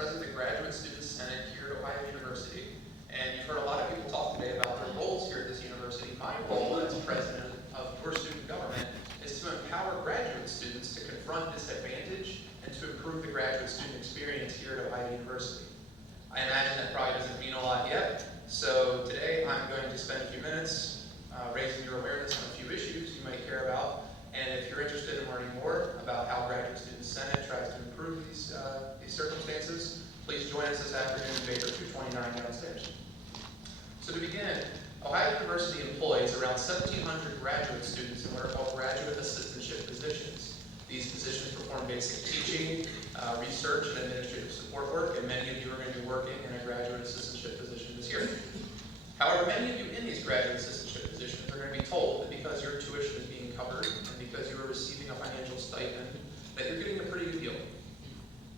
president of the Graduate Student Senate here at Ohio University, and you've heard a lot of people talk today about their roles here at this university. My role as president of your student government is to empower graduate students to confront disadvantage and to improve the graduate student experience here at Ohio University. I imagine that probably doesn't mean a lot yet, so today I'm going to spend a few minutes raising your awareness on a few issues you might care about. And if you're interested in learning more about how Graduate Student Senate tries to improve these circumstances, please join us this afternoon in Baker 229 downstairs. So to begin, Ohio University employs around 1,700 graduate students in what are called graduate assistantship positions. These positions perform basic teaching, research, and administrative support work, and many of you are going to be working in a graduate assistantship position this year. However, many of you in these graduate assistantship positions are going to be told that because your tuition is being covered and because you are receiving a financial stipend, that you're getting a pretty good deal.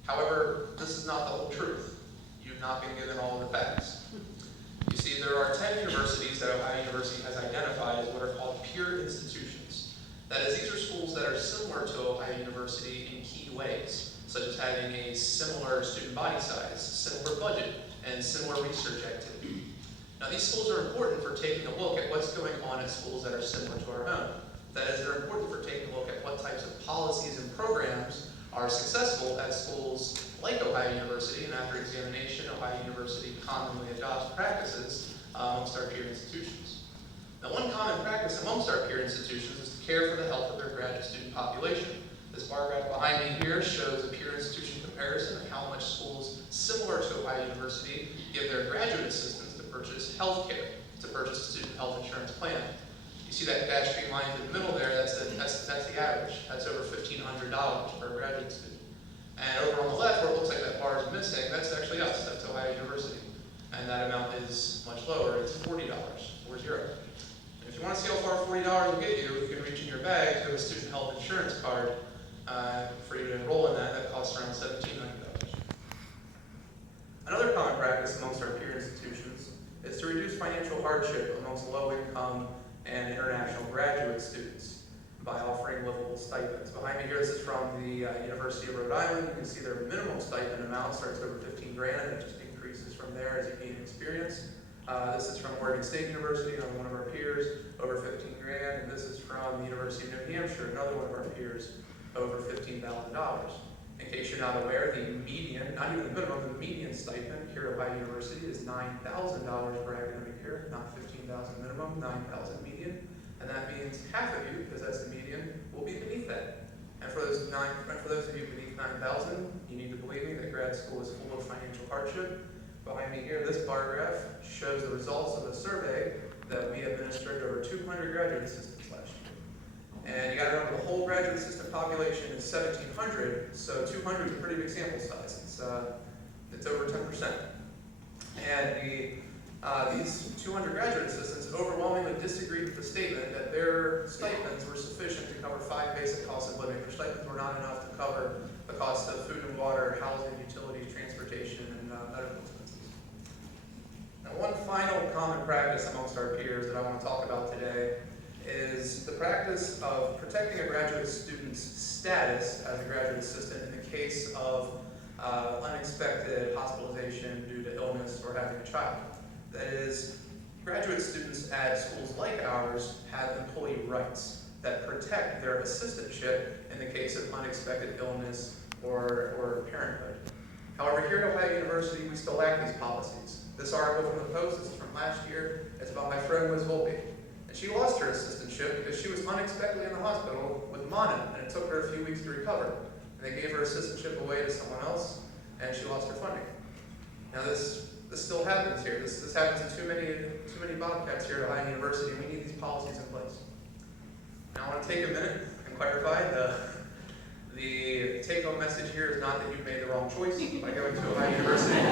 However, this is not the whole truth. You've not been given all of the facts. You see, there are 10 universities that Ohio University has identified as what are called peer institutions. That is, these are schools that are similar to Ohio University in key ways, such as having a similar student body size, similar budget, and similar research activity. Now, these schools are important for taking a look at what's going on at schools that are similar to our own. That is, they're important for taking a look at what types of policies and programs are successful at schools like Ohio University, and after examination, Ohio University commonly adopts practices amongst our peer institutions. Now, one common practice amongst our peer institutions is to care for the health of their graduate student population. This bar graph behind me here shows a peer institution comparison of how much schools similar to Ohio University give their graduate assistants to purchase health care, to purchase a student health insurance plan. You see that dashed green line in the middle there, that's the average. That's over $1,500 per graduate student. And over on the left, where it looks like that bar is missing, that's actually us, that's Ohio University. And that amount is much lower, it's $40, 40. And if you want to see how far $40 will get you, you can reach in your bag to have a student health insurance card for you to enroll in that. That costs around $1,700. Another common practice amongst our peer institutions is to reduce financial hardship amongst low-income and international graduate students by offering livable stipends. Behind me here, this is from the University of Rhode Island. You can see their minimum stipend amount starts over $15,000 and it just increases from there as you gain experience. This is from Oregon State University, another one of our peers, over $15,000, and this is from the University of New Hampshire, another one of our peers, over $15,000. In case you're not aware, the median, not even the minimum, the median stipend here at Ohio University is $9,000 per academic year, not $15,000 minimum, $9,000 median. And that means half of you, because that's the median, will be beneath that. And for those of you beneath 9,000, you need to believe me that grad school is full of financial hardship. Behind me here, this bar graph shows the results of a survey that we administered to over 200 graduate assistants last year. And you got to remember, the whole graduate assistant population is 1,700, so 200 is a pretty big sample size. It's over 10%. And these 200 graduate assistants overwhelmingly disagreed with the statement that their stipends were sufficient to cover 5 basic costs of living. Their stipends were not enough to cover the cost of food and water, housing, utilities, transportation, and medical expenses. Now, one final common practice amongst our peers that I want to talk about today is the practice of protecting a graduate student's status as a graduate assistant in the case of unexpected hospitalization due to illness or having a child. That is, graduate students at schools like ours have employee rights that protect their assistantship in the case of unexpected illness or parenthood. However, here at Ohio University, we still lack these policies. This article from the Post, this is from last year, it's about my friend Liz Volpe. And she lost her assistantship because she was unexpectedly in the hospital with Mono, and it took her a few weeks to recover. And they gave her assistantship away to someone else, and she lost her funding. Now this still happens here. This happens to too many Bobcats here at Ohio University. We need these policies in place. Now I want to take a minute and clarify the take-home message here is not that you've made the wrong choice by going to Ohio University. In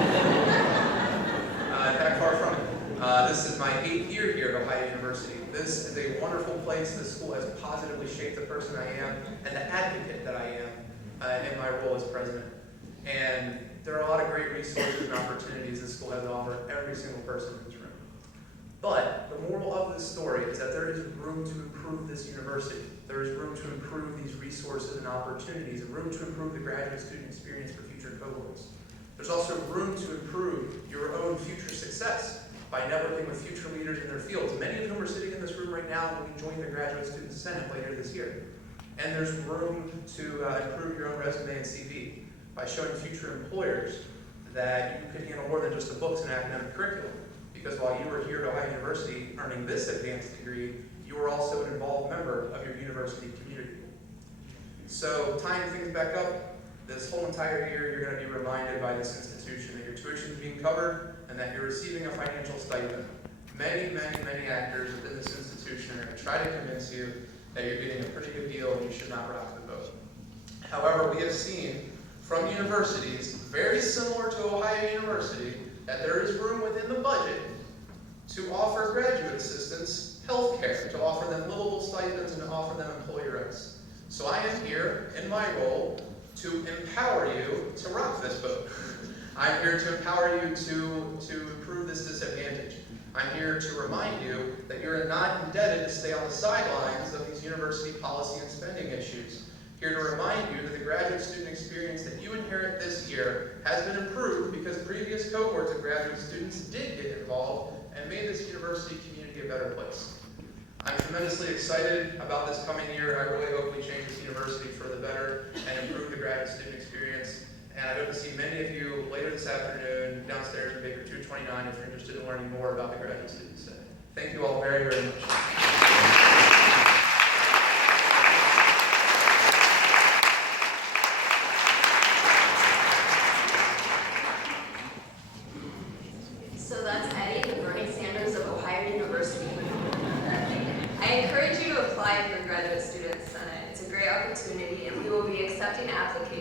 fact, far from it. This is my 8th year here at Ohio University. This is a wonderful place. This school has positively shaped the person I am and the advocate that I am in my role as president. And there are a lot of great resources and opportunities this school has to offer every single person in this room. But the moral of this story is that there is room to improve this university. There is room to improve these resources and opportunities, and room to improve the graduate student experience for future cohorts. There's also room to improve your own future success by networking with future leaders in their fields, many of whom are sitting in this room right now and will be joining the Graduate Student Senate later this year. And there's room to improve your own resume and CV by showing future employers that you can handle more than just the books and academic curriculum. Because while you were here at Ohio University earning this advanced degree, you were also an involved member of your university community. So tying things back up, this whole entire year you're going to be reminded by this institution that your tuition is being covered and that you're receiving a financial stipend. Many actors within this institution are going to try to convince you that you're getting a pretty good deal and you should not rock the boat. However, we have seen from universities very similar to Ohio University that there is room within the budget to offer graduate assistants health care, to offer them livable stipends, and to offer them employee rights. So I am here in my role to empower you to rock this boat. I'm here to empower you to improve this disadvantage. I'm here to remind you that you're not indebted to stay on the sidelines of these university policy and spending issues. Here to remind you that the graduate student experience that you inherit this year has been improved because previous cohorts of graduate students did get involved and made this university community a better place. I'm tremendously excited about this coming year. I really hope we change this university for the better and improve the graduate student experience. And I hope to see many of you later this afternoon downstairs in Baker 229 if you're interested in learning more about the Graduate Student Senate. Thank you all very, very much. So that's Eddie and Bernie Sanders of Ohio University. I encourage you to apply for the Graduate Student Senate. It's a great opportunity, and we will be accepting applications